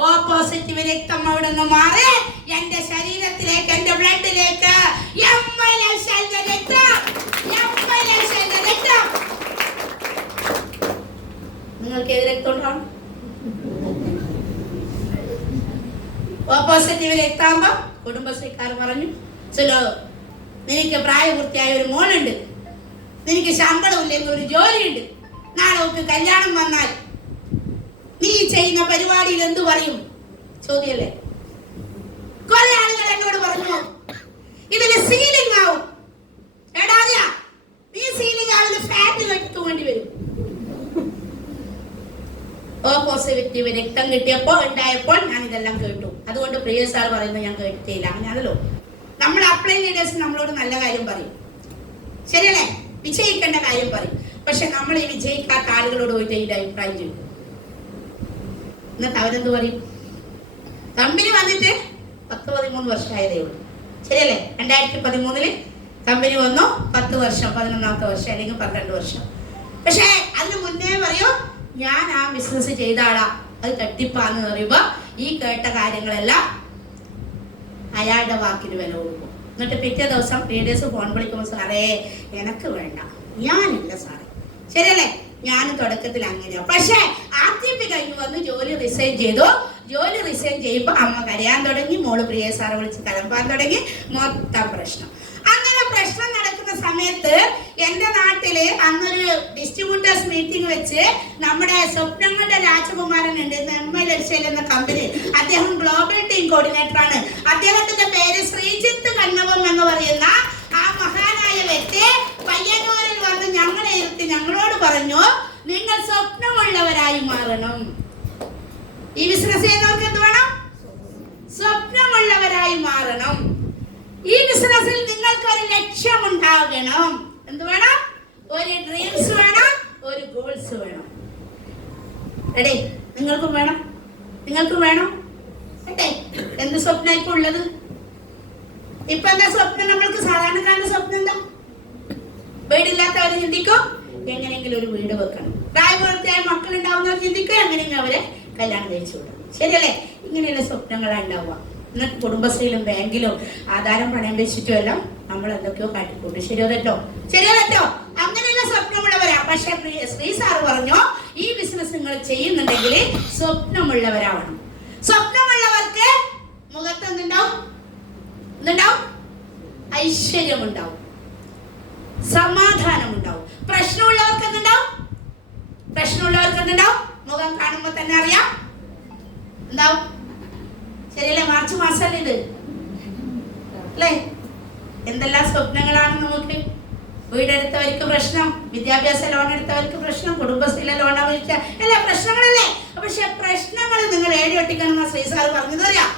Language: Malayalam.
ഓ പോസിറ്റീവ് രക്തം അവിടെ നിന്ന് മാറി എന്റെ ശരീരത്തിലേക്ക്, എന്റെ ബ്ലഡിലേക്ക് രക്തം. നിങ്ങൾക്ക് ഏത് രക്തം ഉണ്ടാവും? ഓ പോസിറ്റീവ് രക്താകുമ്പോ കുടുംബശ്രീക്കാർ പറഞ്ഞു, ചലോ നിനക്ക് പ്രായപൂർത്തിയായ ഒരു മോളുണ്ട്, നിനക്ക് ശമ്പളമില്ലെങ്കിൽ ഒരു ജോലിയുണ്ട്, നാളെ ഒക്കെ കല്യാണം വന്നാൽ നീ ചെയ്യുന്ന പരിപാടിയിൽ എന്തു പറയും? ചോദ്യല്ലേ. കുറെ ആളുകൾ എന്നോട് പറഞ്ഞു ഇതിന് സീലിംഗ് ആവും. എടാ നീ സീലിംഗ് ആവുന്ന ഫാറ്റ് കെട്ടുവേണ്ടി വരും. ഓ പോസിറ്റീവ് രക്തം ഉണ്ടായപ്പോൾ ഞാൻ ഇതെല്ലാം കേട്ടു. അതുകൊണ്ട് പ്രിയ സാർ പറയുന്നത് ഞാൻ കേട്ടില്ല. അങ്ങനെയാണല്ലോ നമ്മൾ അപ്ലൈ ലീഡേഴ്സ് നമ്മളോട് നല്ല കാര്യം പറയും, ശരിയല്ലേ? വിജയിക്കേണ്ട കാര്യം പറയും. പക്ഷെ നമ്മൾ ഈ വിജയിക്കാത്ത ആളുകളോട് പോയിട്ട് ഇതിന്റെ അഭിപ്രായം ചെയ്യും. എന്നിട്ട് അവരെന്ത് പറയും? കമ്പനി വന്നിട്ട് 10-13 വർഷമായതേ ഉള്ളൂ, ശരിയല്ലേ? 2013 കമ്പനി വന്നു, 10 വർഷം, 11ാമത്തെ വർഷം അല്ലെങ്കിൽ 12 വർഷം. പക്ഷെ അതിന് മുന്നേ പറയൂ, ഞാൻ ആ ബിസിനസ് ചെയ്ത ആളാ, അത് തട്ടിപ്പാന്ന് പറയുമ്പോ ഈ കേട്ട കാര്യങ്ങളെല്ലാം അയാളുടെ വാക്കിന് വില കൊടുക്കും. എന്നിട്ട് പിറ്റേ ദിവസം ലീഡേഴ്സ് ഫോൺ വിളിക്കുമ്പോൾ, സാറേ എനക്ക് വേണ്ട, ഞാനില്ല സാറേ, ശരിയല്ലേ? ഞാനും തുടക്കത്തിൽ അങ്ങനെയാ. പക്ഷെ RTP കഴിഞ്ഞ് വന്ന് ജോലി റിസൈൻ ചെയ്തു. ജോലി റിസൈൻ ചെയ്യുമ്പോൾ അമ്മ കരയാൻ തുടങ്ങി, മോള് പ്രിയ സാറെ വിളിച്ച് തലമ്പാൻ തുടങ്ങി, മൊത്തം പ്രശ്നം. അങ്ങനെ പ്രശ്നം നടക്കുന്ന സമയത്ത് എന്റെ നാട്ടില് അന്നൊരു ഡിസ്ട്രിബ്യൂട്ടേഴ്സ് മീറ്റിംഗ് വെച്ച് നമ്മുടെ സ്വപ്നങ്ങളുടെ രാജകുമാരൻ ഉണ്ട്, MLXL എന്ന കമ്പനി. അദ്ദേഹം ഗ്ലോബൽ ടീം കോർഡിനേറ്റർ ആണ്. അദ്ദേഹത്തിന്റെ പേര് ശ്രീജിത്ത് കണ്ണവം എന്ന് പറയുന്ന ആ മഹാനായ വ്യക്തി പയ്യന്നൂരിൽ വന്ന് ഞങ്ങളെ ഇരുത്തി ഞങ്ങളോട് പറഞ്ഞു, നിങ്ങൾ സ്വപ്നമുള്ളവരായി മാറണം. ഈ ബിസിനസ് ചെയ്യുന്നവർക്ക് എന്ത് വേണം? സ്വപ്നമുള്ളവരായി മാറണം. ഈ ബിസിനസ്സിൽ നിങ്ങൾക്ക് ഒരു ലക്ഷ്യമുണ്ടാകണം. എന്ത് വേണം? ഒരു ഡ്രീംസ് വേണം, ഒരു ഗോൾസ് വേണം. എടേ നിങ്ങൾക്കും വേണം, നിങ്ങൾക്കും വേണം. അല്ലേ? എന്ത് സ്വപ്നം ഇപ്പൊ ഉള്ളത്? ഇപ്പൊ എന്താ സ്വപ്നം? നമ്മൾക്ക് സാധാരണക്കാരുടെ സ്വപ്നം എന്താ? വീടില്ലാത്തവർ ചിന്തിക്കും എങ്ങനെയെങ്കിലും ഒരു വീട് വെക്കണം. പ്രായപൂർത്തിയായ മക്കൾ ഉണ്ടാവുന്നവർ ചിന്തിക്കും എങ്ങനെയെങ്കിലും അവരെ കല്യാണം കഴിച്ചു വിടണം, ശരിയല്ലേ? ഇങ്ങനെയുള്ള സ്വപ്നങ്ങളാണ് ഉണ്ടാവുക. എന്നിട്ട് കുടുംബശ്രീയിലും ബാങ്കിലും ആധാരം പണയം വെച്ചിട്ടും എല്ലാം നമ്മൾ എന്തൊക്കെയോ കാട്ടിക്കൂട്ടും. ശരിയോ തെറ്റോ? ശരിയോ തെറ്റോ? അങ്ങനെയുള്ള സ്വപ്നമുള്ളവരാ. പക്ഷെ ശ്രീ സാറ് പറഞ്ഞു, ഈ ബിസിനസ് നിങ്ങൾ ചെയ്യുന്നുണ്ടെങ്കിൽ സ്വപ്നമുള്ളവരാവണം. സ്വപ്നമുള്ളവർക്ക് മുഖത്ത് എന്തുണ്ടാവും? എന്തുണ്ടാവും? ഐശ്വര്യമുണ്ടാവും, സമാധാനമുണ്ടാവും. പ്രശ്നമുള്ളവർക്ക് എന്തുണ്ടാവും? പ്രശ്നമുള്ളവർക്ക് എന്തുണ്ടാവും? മുഖം കാണുമ്പോ തന്നെ അറിയാം എന്താവും, ശരിയല്ലേ? മാർച്ച് മാസമല്ലേ ഇത്, അല്ലേ? എന്തെല്ലാം സ്വപ്നങ്ങളാണ് നമുക്ക്. വീടെടുത്തവർക്ക് പ്രശ്നം, വിദ്യാഭ്യാസ ലോൺ എടുത്തവർക്ക് പ്രശ്നം, കുടുംബശ്രീയിലെ ലോൺ അപേക്ഷിച്ച എല്ലാ പ്രശ്നങ്ങളല്ലേ? പക്ഷെ പ്രശ്നങ്ങൾ നിങ്ങൾ ഏടിയൊട്ടിക്കണം എന്നാ ശ്രീ സാർ പറഞ്ഞത് അറിയാം.